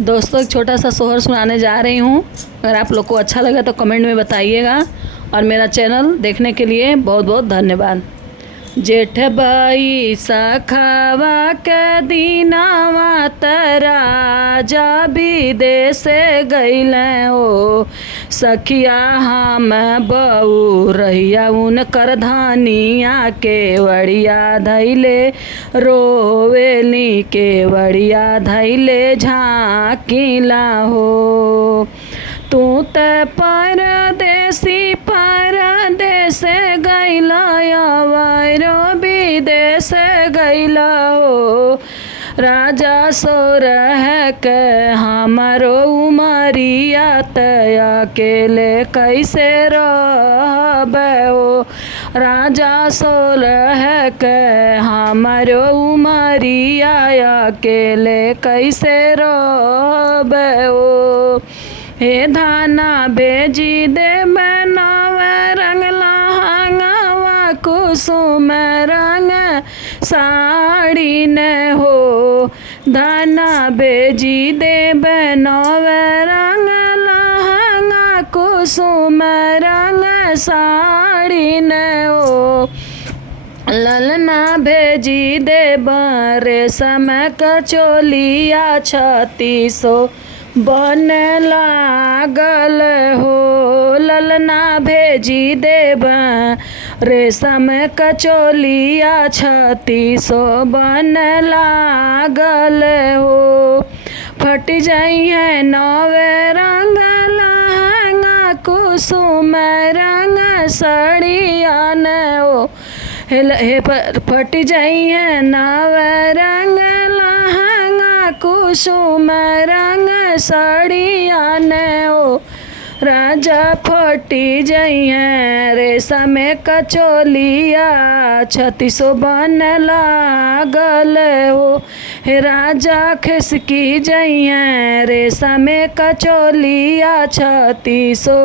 दोस्तों, एक छोटा सा सोहर सुनाने जा रही हूँ। अगर आप लोग को अच्छा लगा तो कमेंट में बताइएगा और मेरा चैनल देखने के लिए बहुत बहुत धन्यवाद। जेठ बाई सखावा के दीनावा तराजा विदेश गईल ओ सखिया हम बऊ रहिया उनकर धानिया के वड़िया धैले रोवेली के वड़िया धैले झाँकिला हो। तू त परदेश गैला अवरो विदेश गैला हो। राजा सोरह के हमारो उमरिया तय अकेले कैसे रहबे ओ। राजा सोरह के हमारो उमरिया अकेले कैसे रहबे ओ। हे धाना बेजी दे बनाव रंग लहंगवा कुसुम रंग साड़ी न हो। धाना बेजी दे बनाव रंग लहंगा कुसुम रंग साड़ी न हो। ललना भेजी दे बरे समय कचोलिया 3600 बन लागल हो। ललना भेजी देब रेशम कचोलिया 3600 बन लागल हो। फट जाइए नवे रंग लहंगा कुसुम रंग साड़िया न हो। फट जाइए नवे रंग लहंगा कुसुम रंग साड़िया न हो। राजा फटी जइए रेशम कचोलिया 3600 बन लागल हो। हे राजा खिसकी जइए रेशम कचोलिया 3600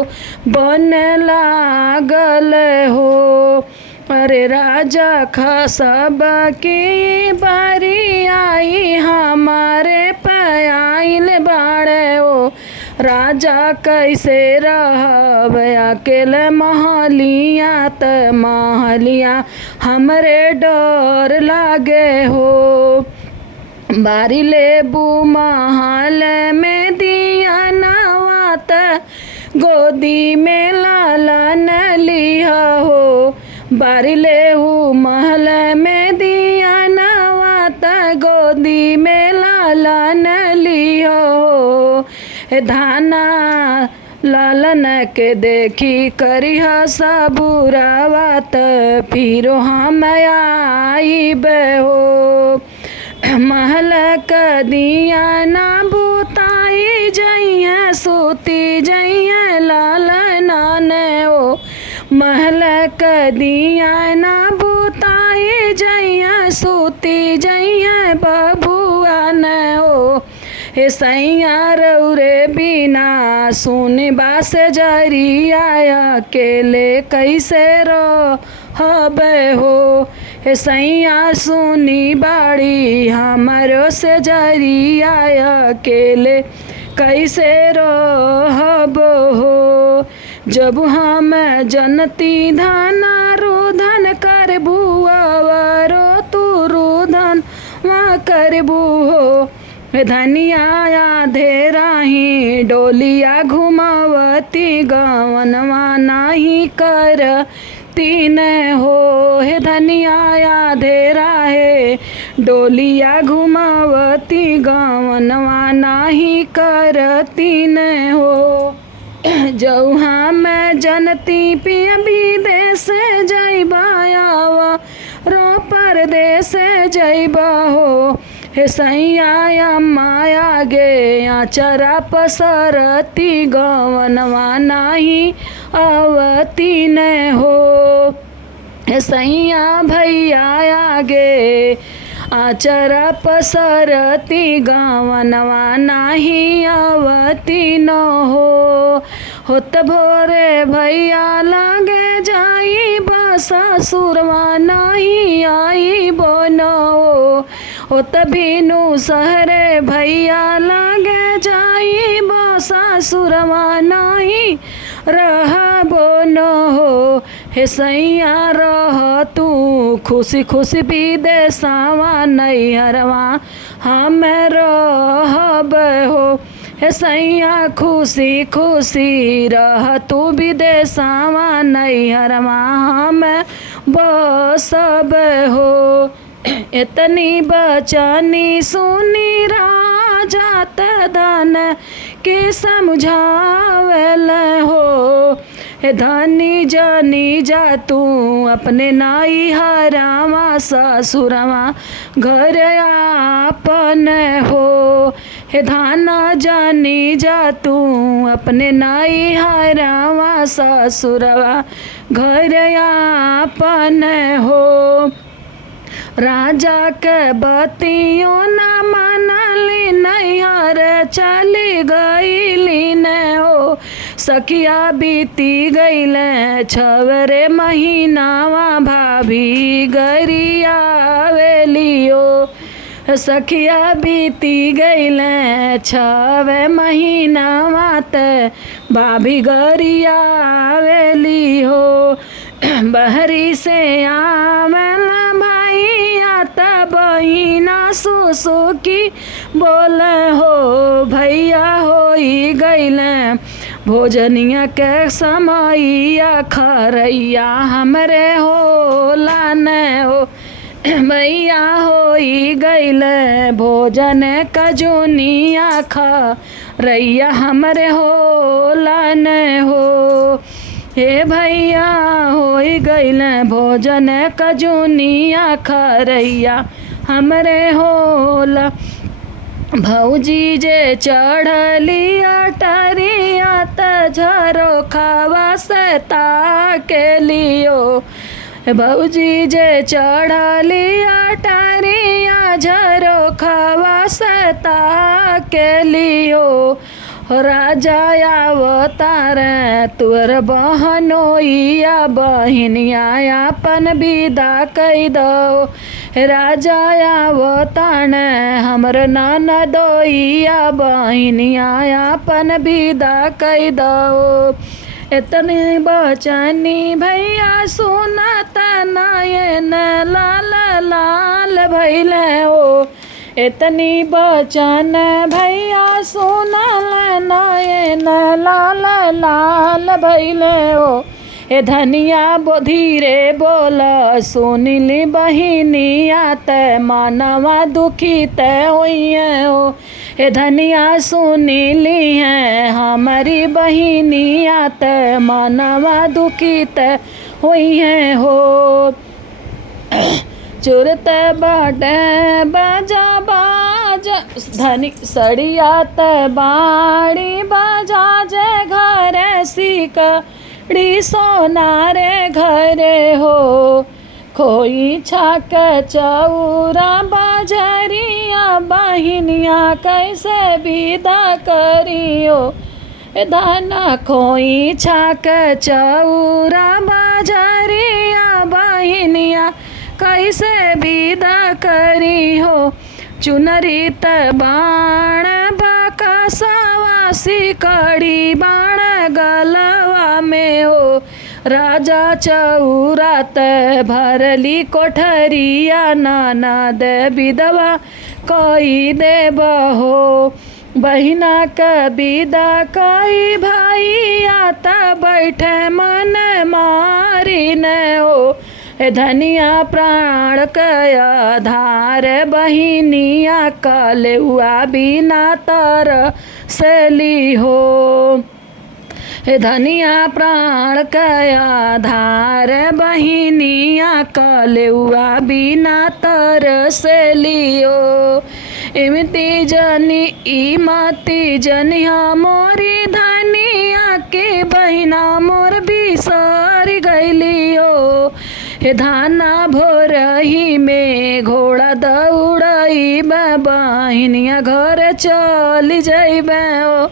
बन लागल हो। अरे राजा खसब की बारी आई हमारे पयाइल बाड़े ओ। राजा कैसे रहब अकेले महलिया त महलिया हमरे डर लागे हो। बारी लेबू महल में दिया नवात गोदी में लालन लिया हो। बारी लेहू महल में दिया नवात गोदी में लालन लियो हो। धाना लालन के देखी करिह सबुरावत फिरो हम आइबे हो। महल क दिया ना बुताई जइया सूती जइया लालना ने ओ। महल क दिया ना बुताई जइया सूती जइया बबुआ न ओ। हे सैया रौरे बिना सुन बास जरिया अकेले कैसे रहबे हो। हे सैया सुनी बाड़ी हमरो से जरिया अकेले कैसे रहब हो। जब हम जनती धना रोधन करबू अवरो तू रोधन वहाँ करबू हो। धनिया आधे राही डोलिया घुमावती गवनवा नाही कर तीन हो। हे धनिया आधे राहे डोलिया घुमावती गवनवा नाही कर तीन हो। जौहा मैं जनती पिया विदेश जइबा रो परदेश जइबा हो। हे सैया माया गे आचरा पसरती गवनवा नाही आवती न हो। हे सैया भैया आगे आचरा पसरती गवनवा नाही आवती न हो। होत भोरे भैया लागे जाई ससुरवा नहीं आई बोनो होत भीनु सहरे भैया लागे जाई ससुरवा नहीं रह बोनो हो हे सैया रह तू खुशी खुशी विदेशवा नैहरवा हम रहब हो हे सैया खुशी खुशी रह तू विदेशवा नैहरवा हम बसब हो। इतनी बचनी सुनी राजा त धन के समझावल हो हे धनी जनी जा तू अपने नाई हरावा ससुरवा घर आपन हो हे धाना जानी जा तू अपने नाई हरावा ससुरवा घर आपन हो। राजा के बतियों न मनली नैहर चली गईली न हो सखिया बीती गईल छवरे महीनावा भाभी गरियावेलियो सखिया बीती गईल छवे महीनावा त भाभी गरियावेली हो बहरी से आवेला त बहिना सुसु की बोल हो भैया होई गईल भोजनिया के समैया खरैया हमरे होला न हो भैया होई गईल भोजन कजुनिया खरैया हमरे होला न हो हे भैया होई गईल भोजन कजुनिया खरैया हमरे होला भौजी जे चढ़ली अटरिया त झरो खावा से ताके लियो भौजी जे चढ़ली अटरिया झरो खावा से ताके लियो राजा अवतार तुअर बहनोइया बहिनिया अपन विदा कई दो राजा अवतार हमर ननदोइया बहिनिया अपन विदा कई दो। इतनी बचनी भैया सुनत नयन लाल लाल भैले ओ इतनी बचन भैया सुनल नयन लाल लाल भैले ओ ए धनिया धीरे बोल सुनिली बहिनिया त मनवा दुखी त होइए हो ए धनिया सुनिली है हमारी बहिनिया त मनवा दुखी त होइए हो चुरत बाटे बाजा बाजा धनी सड़िया त बाड़ी बाजा जे घर सिकड़ी सोनारे घरे हो खोई छाक चौरा बाजरिया बहिनिया कैसे विदा करियो धाना खोई छाक चौरा बाजरिया बहिनिया कैसे विदा करी हो चुनरी त बाण बकसवा सिकड़ी बाण गलवा में हो राजा चौरा त भरली कोठरिया ननद विधवा कोई देव हो बहिना क विदा कई भाई आता बैठे मन मारी न हो धनिया प्राण कय धार बहिनिया कलेउआ बिना तर सली हो धनिया प्राण कया धार बहिनिया कलेउआ बिना तर सलियो इमती जनी इमती जनिया मोरी धनिया के बहिना मोर बिसर गइलियो हे धाना भोरही में घोड़ा दौड़ई बहिनिया घर चली जइबे ओ।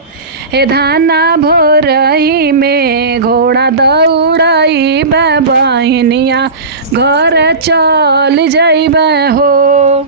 हे धाना भोरही में घोड़ा दौड़ई बहिनिया घर चली जइबे हो।